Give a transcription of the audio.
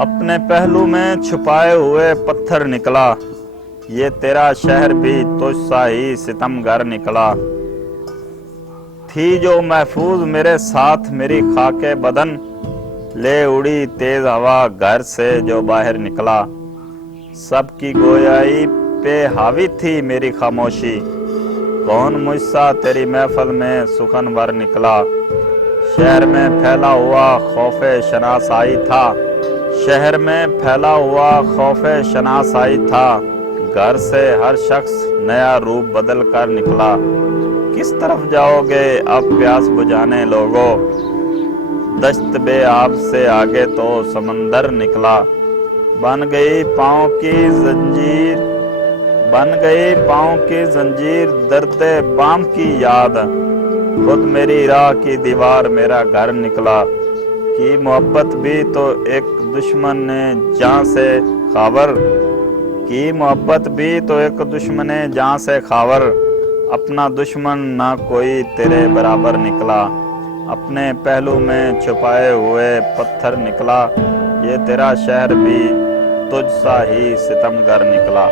اپنے پہلو میں چھپائے ہوئے پتھر نکلا، یہ تیرا شہر بھی تجھ سا ہی ستم گر نکلا۔ تھی جو محفوظ میرے ساتھ میری خاک بدن، لے اڑی تیز ہوا گھر سے جو باہر نکلا۔ سب کی گویائی پہ حاوی تھی میری خاموشی، کون مجھ سا تیری محفل میں سخن ور نکلا۔ شہر میں پھیلا ہوا خوف شناسائی تھا، شہر میں پھیلا ہوا خوف شناسائی تھا، گھر سے ہر شخص نیا روپ بدل کر نکلا۔ کس طرف جاؤ گے اب پیاس بجھانے لوگو، دشت بے آب سے آگے تو سمندر نکلا۔ بن گئی پاؤں کی زنجیر درد بام کی یاد، خود میری راہ کی دیوار میرا گھر نکلا۔ کی محبت بھی تو ایک دشمن جاں سے خاور، کی محبت بھی تو ایک دشمن جاں سے خاور، اپنا دشمن نہ کوئی تیرے برابر نکلا۔ اپنے پہلو میں چھپائے ہوئے پتھر نکلا، یہ تیرا شہر بھی تجھ سا ہی ستم گر نکلا۔